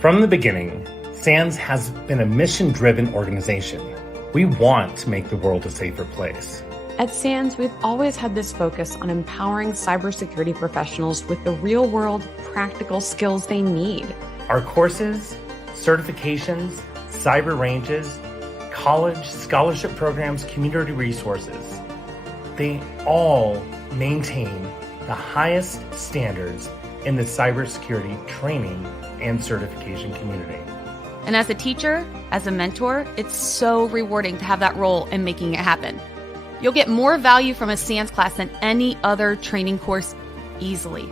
From the beginning, SANS has been a mission-driven organization. We want to make the world a safer place. At SANS, we've always had this focus on empowering cybersecurity professionals with the real-world, practical skills they need. Our courses, certifications, cyber ranges, college, scholarship programs, community resources, they all maintain the highest standards in the cybersecurity training and certification community. And as a teacher, as a mentor, it's so rewarding to have that role in making it happen. You'll get more value from a SANS class than any other training course easily.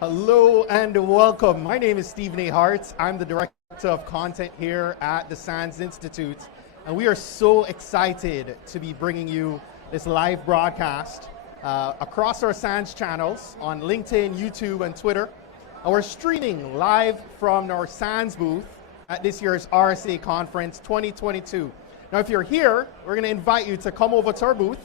Hello and welcome. My name is Stephen A. Hart. I'm the Director of Content here at the SANS Institute. And we are so excited to be bringing you this live broadcast across our SANS channels on LinkedIn, YouTube, and Twitter. And we're streaming live from our SANS booth at this year's RSA Conference 2022. Now, if you're here, we're going to invite you to come over to our booth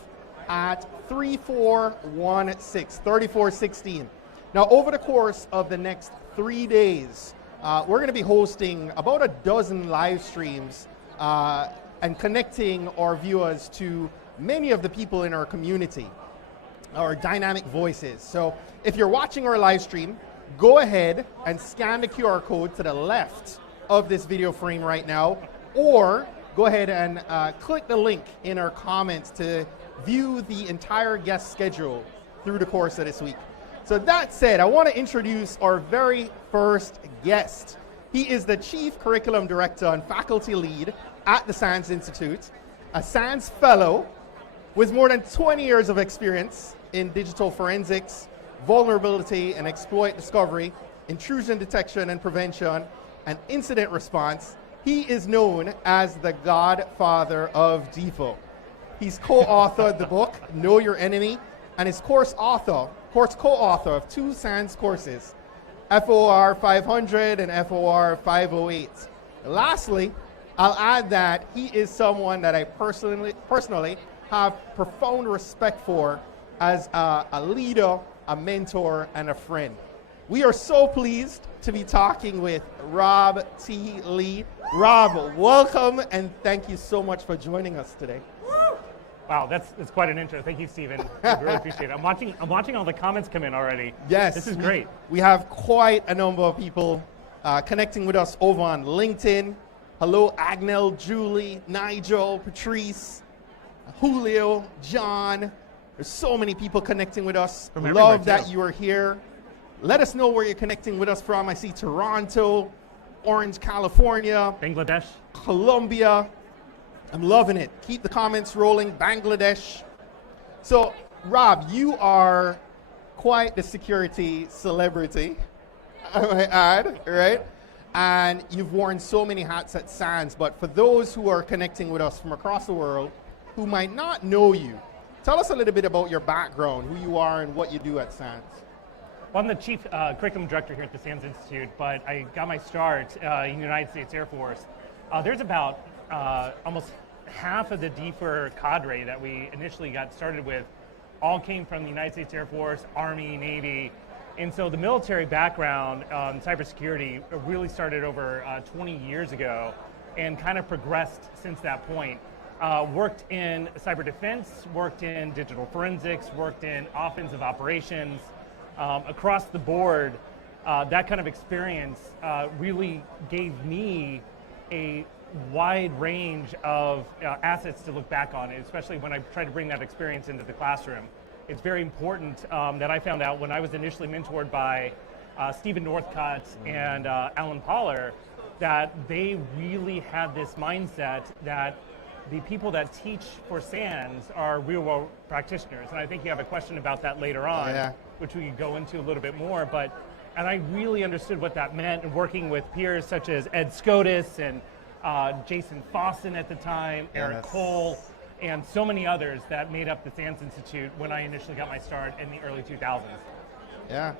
at 3416. Now, over the course of the next 3 days, we're going to be hosting about a dozen live streams and connecting our viewers to many of the people in our community, our dynamic voices. So if you're watching our live stream, go ahead and scan the QR code to the left of this video frame right now, or go ahead and click the link in our comments to view the entire guest schedule through the course of this week. So that said, I want to introduce our very first guest. He is the Chief Curriculum Director and Faculty Lead at the SANS Institute, a SANS Fellow with more than 20 years of experience in digital forensics, vulnerability and exploit discovery, intrusion detection and prevention, and incident response. He is known as the Godfather of DeFo. He's co-authored the book, Know Your Enemy, and is course co-author of 2 SANS courses, FOR 500 and FOR 508. Lastly, I'll add that he is someone that I personally have profound respect for as a leader, a mentor, and a friend. We are so pleased to be talking with Rob T. Lee. Rob, welcome, and thank you so much for joining us today. Wow, that's quite an intro. Thank you, Stephen. I really appreciate it. I'm watching all the comments come in already. Yes, this is great. We have quite a number of people connecting with us over on LinkedIn. Hello, Agnel, Julie, Nigel, Patrice, Julio, John. There's so many people connecting with us. Love that you are here. Let us know where you're connecting with us from. I see Toronto, Orange, California, Bangladesh, Colombia. I'm loving it. Keep the comments rolling. Bangladesh. So, Rob, you are quite the security celebrity, I might add, right? And you've worn so many hats at SANS, but for those who are connecting with us from across the world who might not know you, tell us a little bit about your background, who you are and what you do at SANS. Well, I'm the Chief Curriculum Director here at the SANS Institute, but I got my start in the United States Air Force. There's about almost half of the DFER cadre that we initially got started with all came from the United States Air Force, Army, Navy. And so the military background on cybersecurity really started over 20 years ago and kind of progressed since that point. Worked in cyber defense, worked in digital forensics, worked in offensive operations. Across the board, that kind of experience really gave me a wide range of assets to look back on, especially when I try to bring that experience into the classroom. It's very important that I found out when I was initially mentored by Stephen Northcutt and Alan Poller, that they really had this mindset that the people that teach for SANS are real-world practitioners. And I think you have a question about that later on, which we could go into a little bit more. And I really understood what that meant, and working with peers such as Ed Scotus and Jason Fawson at the time, Eric Cole, and so many others that made up the SANS Institute when I initially got my start in the early 2000s. Yeah.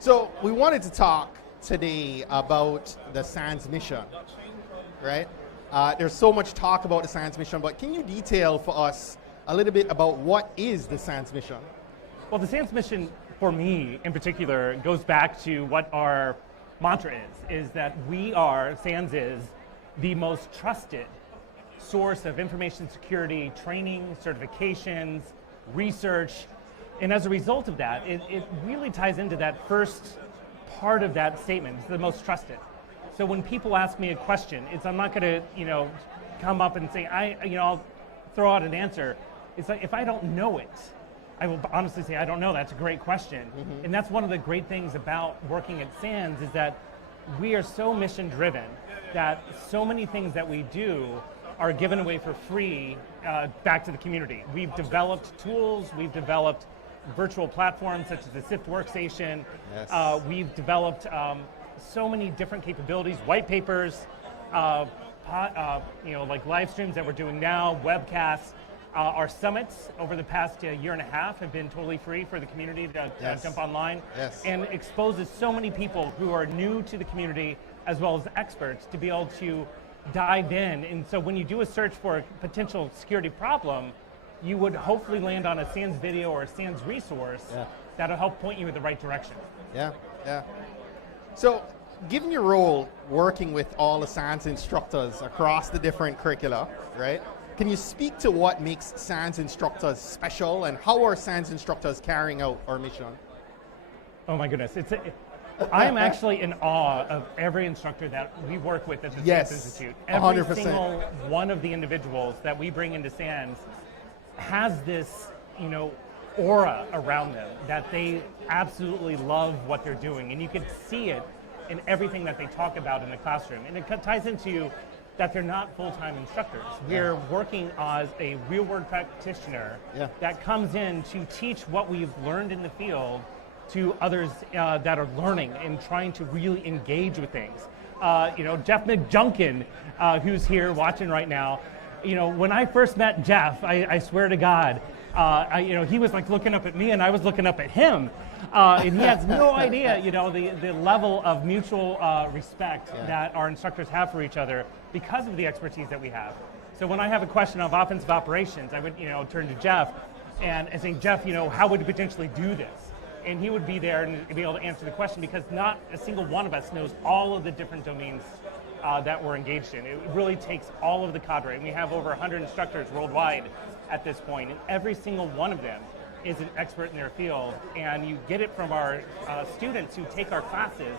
So we wanted to talk today about the SANS mission, right? There's so much talk about the SANS mission, but can you detail for us a little bit about what is the SANS mission? Well, the SANS mission, for me in particular, goes back to what our mantra is that SANS is the most trusted source of information security training, certifications, research, and as a result of that, it really ties into that first part of that statement. It's the most trusted. So when people ask me a question, I'm not going to, come up and say, I'll throw out an answer. It's like, if I don't know it, I will honestly say, I don't know. That's a great question. Mm-hmm. And that's one of the great things about working at SANS is that we are so mission driven that so many things that we do are given away for free back to the community. We've developed tools, we've developed virtual platforms such as the SIFT workstation. Yes. We've developed so many different capabilities, white papers, like live streams that we're doing now, webcasts. Our summits over the past year and a half have been totally free for the community to jump online, and exposes so many people who are new to the community as well as experts to be able to dive in. And so when you do a search for a potential security problem, you would hopefully land on a SANS video or a SANS resource that'll help point you in the right direction. Yeah. So, given your role working with all the SANS instructors across the different curricula, right? Can you speak to what makes SANS instructors special, and how are SANS instructors carrying out our mission? Oh my goodness, I am actually in awe of every instructor that we work with at the SANS Institute. Every 100%. Single one of the individuals that we bring into SANS has this, aura around them that they absolutely love what they're doing, and you can see it in everything that they talk about in the classroom. And it ties into that they're not full-time instructors. We're working as a real-world practitioner that comes in to teach what we've learned in the field to others that are learning and trying to really engage with things. Jeff McJunkin, who's here watching right now, when I first met Jeff, I swear to God, he was like looking up at me and I was looking up at him. And he has no idea, the level of mutual respect that our instructors have for each other because of the expertise that we have. So when I have a question of offensive operations, I would, turn to Jeff and say, Jeff, how would you potentially do this? And he would be there and be able to answer the question, because not a single one of us knows all of the different domains that we're engaged in. It really takes all of the cadre. And we have over 100 instructors worldwide at this point, and every single one of them is an expert in their field. And you get it from our students who take our classes.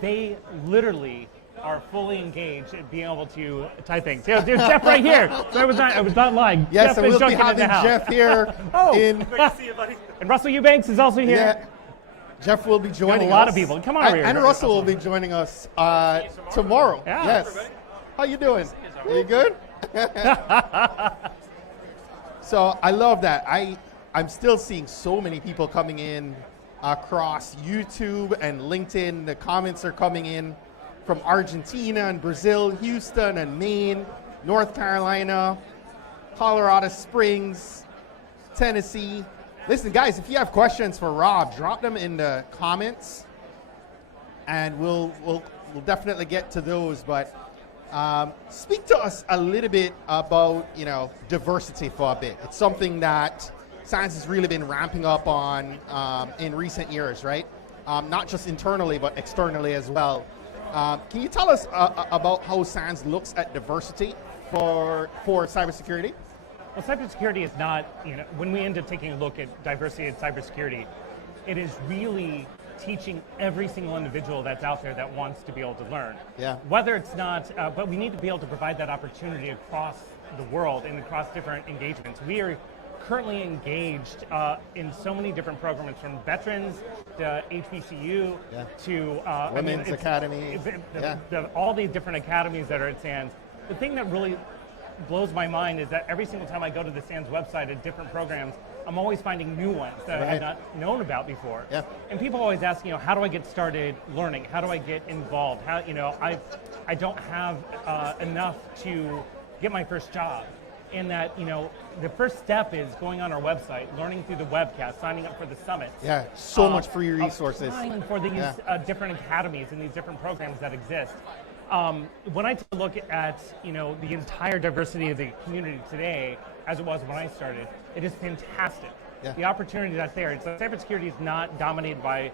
They literally are fully engaged in being able to type things. There's Jeff right here. So I was not lying. Yes, Jeff and we'll be having Jeff here. Great to see you, buddy. And Russell Eubanks is also here. Yeah. Jeff will be joining us. A lot of people. Come on over here. And Russell will be joining us tomorrow. Yeah. Yes. How you doing? Are you good? So I love that. I'm still seeing so many people coming in across YouTube and LinkedIn. The comments are coming in from Argentina and Brazil, Houston and Maine, North Carolina, Colorado Springs, Tennessee. Listen, guys, if you have questions for Rob, drop them in the comments, and we'll definitely get to those. But speak to us a little bit about diversity for a bit. It's something that SANS has really been ramping up on in recent years, right? Not just internally, but externally as well. Can you tell us about how SANS looks at diversity for cybersecurity? Well, cybersecurity is not, when we end up taking a look at diversity in cybersecurity, it is really teaching every single individual that's out there that wants to be able to learn. Yeah. Whether it's not, but we need to be able to provide that opportunity across the world and across different engagements. We are currently engaged in so many different programs, from veterans to HBCU to Women's Academy. All these different academies that are at SANS. The thing that really blows my mind is that every single time I go to the SANS website at different programs, I'm always finding new ones that I had not known about before. Yeah. And people always ask, how do I get started learning? How do I get involved? How, I don't have enough to get my first job. And that, the first step is going on our website, learning through the webcast, signing up for the summits. Yeah, so much free resources. Applying for these different academies and these different programs that exist. When I take a look at, the entire diversity of the community today, as it was when I started, it is fantastic. Yeah. The opportunity that's there. It's cybersecurity is not dominated by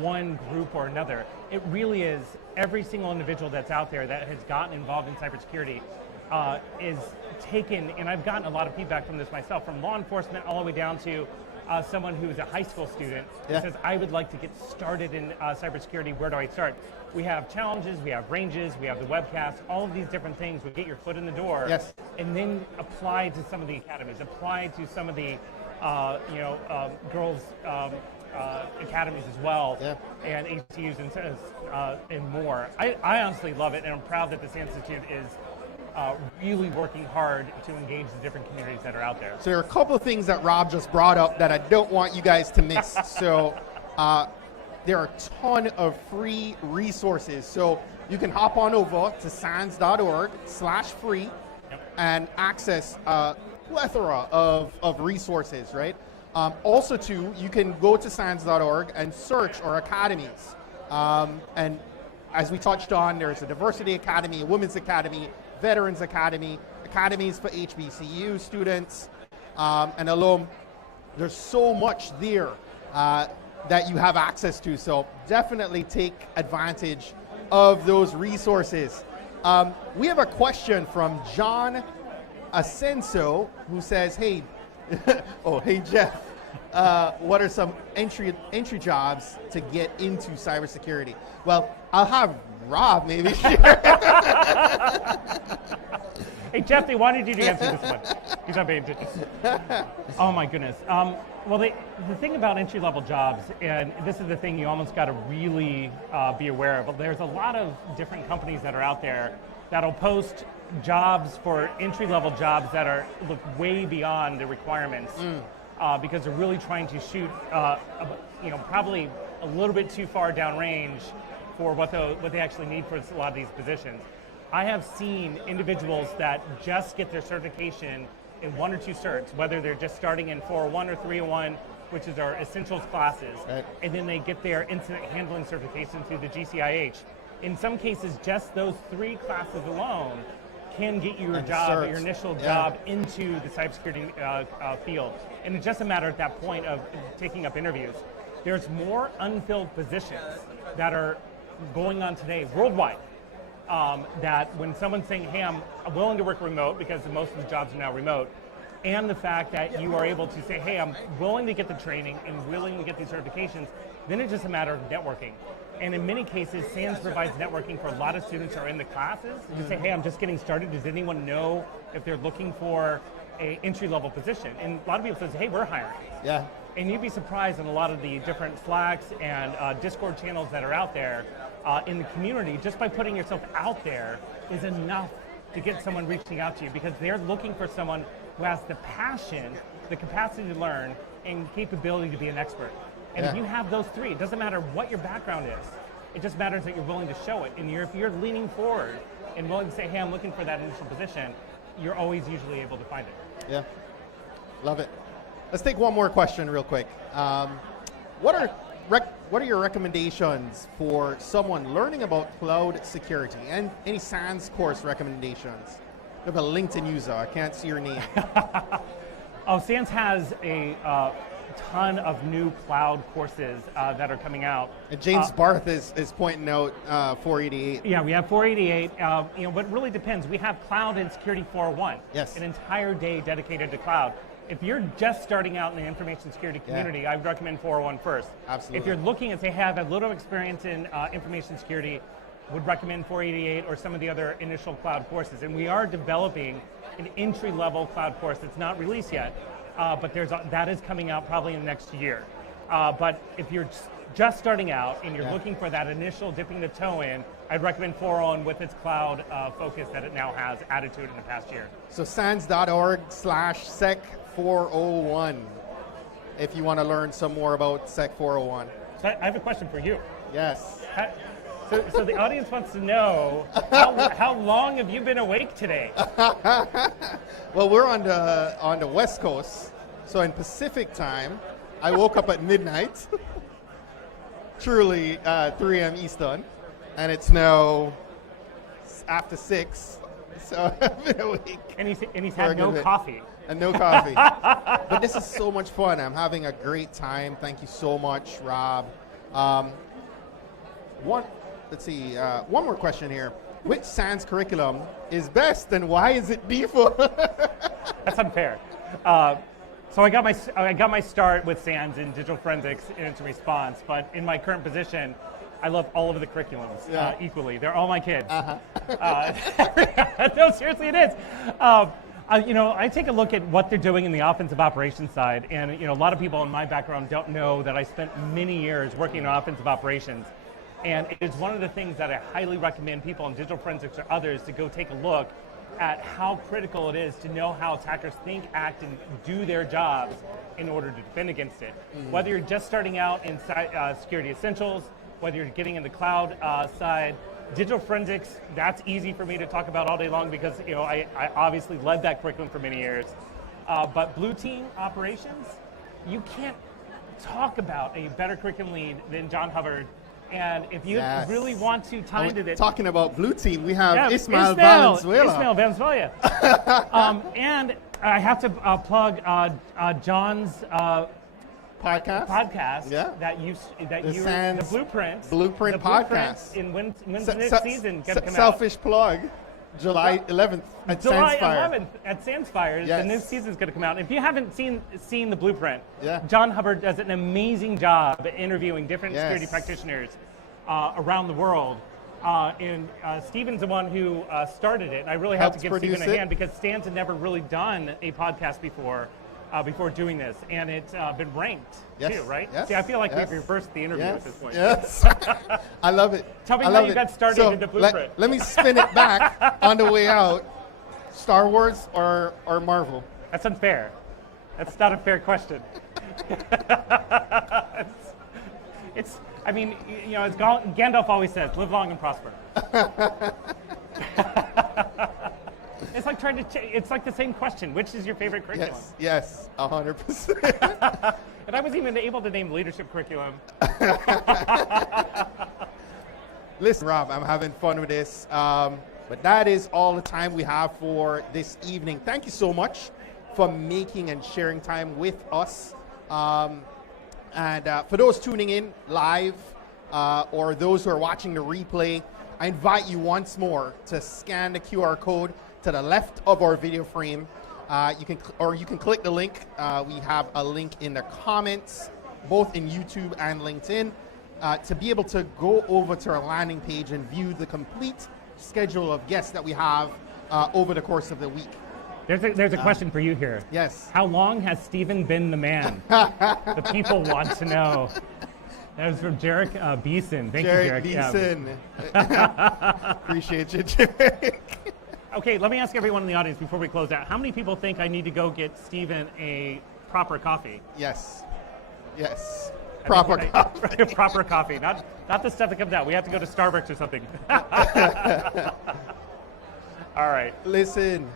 one group or another. It really is every single individual that's out there that has gotten involved in cybersecurity is taken, and I've gotten a lot of feedback from this myself, from law enforcement all the way down to someone who is a high school student who says, I would like to get started in cybersecurity, where do I start? We have challenges, we have ranges, we have the webcast, all of these different things would get your foot in the door, and then apply to some of the academies, apply to some of the girls' academies as well, and HCUs and more. I honestly love it, and I'm proud that this Institute is really working hard to engage the different communities that are out there. So there are a couple of things that Rob just brought up that I don't want you guys to miss. So there are a ton of free resources. So you can hop on over to sans.org/free and access a plethora of resources, right? Also too, you can go to sans.org and search our academies. And as we touched on, there's a diversity academy, a women's academy, Veterans Academy, academies for HBCU students, and alum. There's so much there that you have access to, so definitely take advantage of those resources. We have a question from John Asenso, who says, hey, hey Jeff, what are some entry jobs to get into cybersecurity? Well, I'll have Rob maybe share. Hey, Jeff, they wanted you to answer this one. He's not paying attention. Oh my goodness. Well, the thing about entry-level jobs, and this is the thing you almost got to really be aware of, there's a lot of different companies that are out there that'll post jobs for entry-level jobs that look way beyond the requirements because they're really trying to shoot, probably a little bit too far downrange for what they actually need for a lot of these positions. I have seen individuals that just get their certification in one or two certs, whether they're just starting in 401 or 301, which is our essentials classes, and then they get their incident handling certification through the GCIH. In some cases, just those 3 classes alone can get you your job, your initial job into the cybersecurity field. And it's just a matter at that point of taking up interviews. There's more unfilled positions that are going on today worldwide. That when someone's saying, hey, I'm willing to work remote, because most of the jobs are now remote, and the fact that you are able to say, hey, I'm willing to get the training and willing to get these certifications, then it's just a matter of networking. And in many cases, SANS provides networking for a lot of students who are in the classes. You say, hey, I'm just getting started. Does anyone know if they're looking for an entry-level position? And a lot of people say, hey, we're hiring. Yeah. And you'd be surprised in a lot of the different Slacks and Discord channels that are out there in the community, just by putting yourself out there is enough to get someone reaching out to you, because they're looking for someone who has the passion, the capacity to learn, and capability to be an expert. And if you have those 3, it doesn't matter what your background is. It just matters that you're willing to show it. And if you're leaning forward and willing to say, hey, I'm looking for that initial position, you're always usually able to find it. Yeah, love it. Let's take one more question real quick. What are your recommendations for someone learning about cloud security, and any SANS course recommendations? You have a LinkedIn user. I can't see your name. SANS has a ton of new cloud courses that are coming out. And James Barth is pointing out 488. Yeah, we have 488. But it really depends. We have Cloud and Security 401. Yes. An entire day dedicated to cloud. if you're just starting out in the information security community, I would recommend 401 first. Absolutely. If you're looking and say, hey, I have a little experience in information security, would recommend 488 or some of the other initial cloud courses. And we are developing an entry-level cloud course that's not released yet, but that is coming out probably in the next year. But if you're just starting out and you're looking for that initial dipping the toe in, I'd recommend 401 with its cloud focus that it now has added to it in the past year. So SANS.org/SEC401 if you want to learn some more about SEC 401. So I have a question for you. Yes. So the audience wants to know, how long have you been awake today? Well, we're on the West Coast, so in Pacific time, I woke up at midnight, truly 3 a.m. Eastern, and it's now after 6, so I've been awake. And he's had no coffee. And no coffee. But this is so much fun. I'm having a great time. Thank you so much, Rob. One more question here. Which SANS curriculum is best, and why is it default? That's unfair. So I got my start with SANS in digital forensics and incident response, but in my current position, I love all of the curriculums equally. They're all my kids. No, seriously, it is. I take a look at what they're doing in the offensive operations side, and a lot of people in my background don't know that I spent many years working on offensive operations. And it's one of the things that I highly recommend people in digital forensics or others to go take a look at how critical it is to know how attackers think, act, and do their jobs in order to defend against it. Whether you're just starting out in security essentials, whether you're getting in the cloud side, digital forensics, that's easy for me to talk about all day long because I obviously led that curriculum for many years. But blue team operations, you can't talk about a better curriculum lead than John Hubbard. And if you really want to tie into this, talking about blue team, we have Ismael Valenzuela. And I have to plug John's podcast. The Blueprint podcast. In when's the next season going to come out? Selfish plug. July 11th at July Sandspire. 11th at Sandspire. Yes. The new season's going to come out. If you haven't seen the Blueprint, Yeah. John Hubbard does an amazing job at interviewing different security practitioners around the world. And Stephen's the one who started it. And I really have to give Stephen a hand because Stan's had never really done a podcast before doing this. And it's been ranked too, right? Yes. See, I feel like we've reversed the interview at this point. Yes. I love it. Tell me how you got started in the Blueprint. Let me spin it back on the way out. Star Wars or Marvel? That's unfair. That's not a fair question. It's as Gandalf always says, live long and prosper. It's like it's like the same question. Which is your favorite curriculum? Yes, 100%. And I wasn't even able to name leadership curriculum. Listen, Rob, I'm having fun with this. But that is all the time we have for this evening. Thank you so much for making and sharing time with us. And for those tuning in live or those who are watching the replay, I invite you once more to scan the QR code to the left of our video frame. You can click the link. We have a link in the comments, both in YouTube and LinkedIn, to be able to go over to our landing page and view the complete schedule of guests that we have over the course of the week. There's a question for you here. Yes. How long has Stephen been the man? The people want to know. That was from Jarek Beeson. Thank you, Jarek. Beeson. Appreciate you, Jarek. Okay, let me ask everyone in the audience before we close out. How many people think I need to go get Stephen a proper coffee? Yes. Proper coffee. Proper coffee. Not the stuff that comes out. We have to go to Starbucks or something. All right. Listen,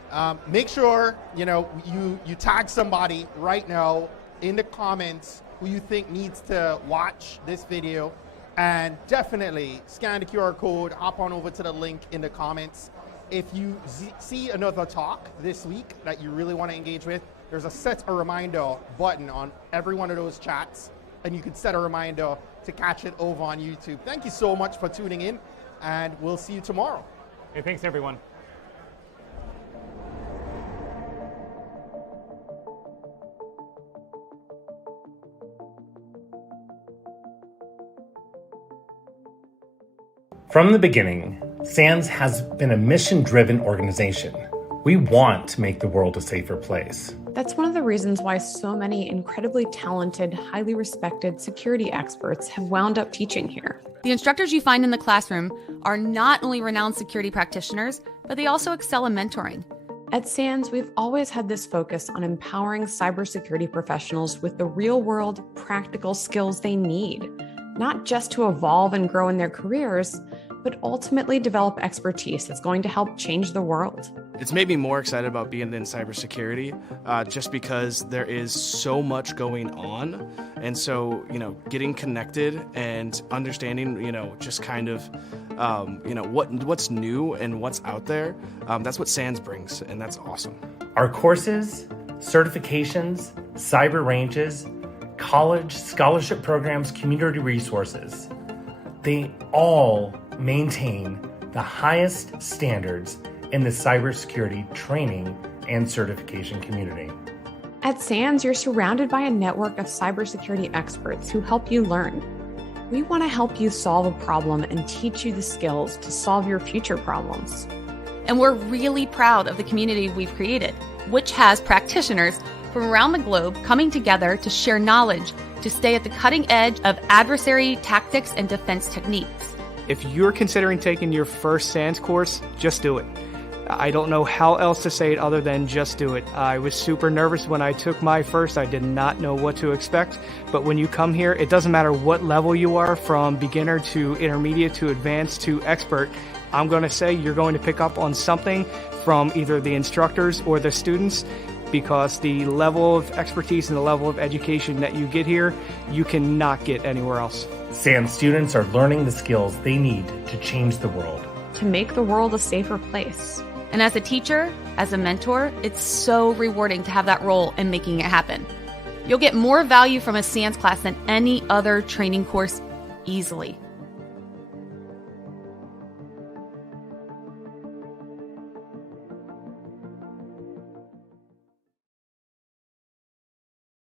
make sure you tag somebody right now in the comments who you think needs to watch this video, and definitely scan the QR code, hop on over to the link in the comments. If you see another talk this week that you really want to engage with, there's a set a reminder button on every one of those chats, and you can set a reminder to catch it over on YouTube. Thank you so much for tuning in, and we'll see you tomorrow. Hey, thanks, everyone. From the beginning, SANS has been a mission-driven organization. We want to make the world a safer place. That's one of the reasons why so many incredibly talented, highly respected security experts have wound up teaching here. The instructors you find in the classroom are not only renowned security practitioners, but they also excel in mentoring. At SANS, we've always had this focus on empowering cybersecurity professionals with the real-world, practical skills they need, not just to evolve and grow in their careers, but ultimately develop expertise that's going to help change the world. It's made me more excited about being in cybersecurity just because there is so much going on. And so, getting connected and understanding, just kind of, what's new and what's out there, that's what SANS brings, and that's awesome. Our courses, certifications, cyber ranges, college, scholarship programs, community resources, they all maintain the highest standards in the cybersecurity training and certification community. At SANS, you're surrounded by a network of cybersecurity experts who help you learn. We want to help you solve a problem and teach you the skills to solve your future problems. And we're really proud of the community we've created, which has practitioners from around the globe coming together to share knowledge to stay at the cutting edge of adversary tactics and defense techniques. If you're considering taking your first SANS course, just do it. I don't know how else to say it other than just do it. I was super nervous when I took my first. I did not know what to expect. But when you come here, it doesn't matter what level you are, from beginner to intermediate to advanced to expert. I'm going to say you're going to pick up on something from either the instructors or the students, because the level of expertise and the level of education that you get here, you cannot get anywhere else. SANS students are learning the skills they need to change the world. To make the world a safer place. And as a teacher, as a mentor, it's so rewarding to have that role in making it happen. You'll get more value from a SANS class than any other training course easily.